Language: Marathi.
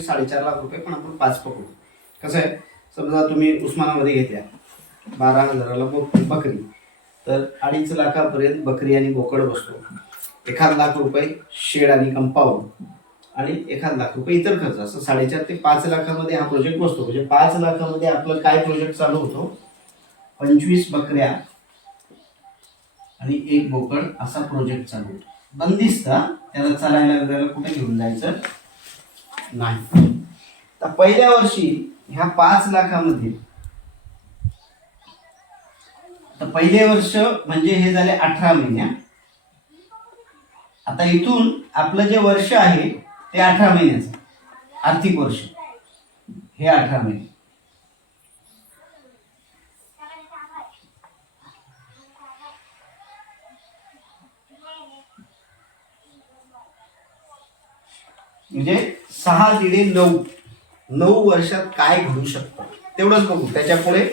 ₹4.5 लाख पण आपण 5 पकडू. कसं आहे, समजा तुम्ही उस्मानामध्ये घेतल्या 12,000ला बकरी, तर 2.5 लाखापर्यंत बकरी आणि बोकड बसतो. ₹1 लाख शेड आणि कंपाऊंड आणि ₹1 लाख इतर खर्च, असं 4.5 ते 5 लाखामध्ये हा प्रोजेक्ट बसतो. म्हणजे 5 लाखामध्ये आपलं काय प्रोजेक्ट चालू होतो, 25 बकऱ्या आणि 1 बोकड असा प्रोजेक्ट चालू होतो. बंदिस्त, त्याला चालायला कुठे घेऊन जायचं नाही. तर पहिल्या वर्षी ह्या 5 लाखामध्ये, तर पहिले वर्ष म्हणजे हे झाले 18 महिने. आता इथून आपलं जे वर्ष आहे ते 18 महिन्याचं आर्थिक वर्ष, हे 18 महिने. म्हणजे 6 दिडे 9 वर्षात काय घडू शकतं तेवढंच बघू, त्याच्या पुढे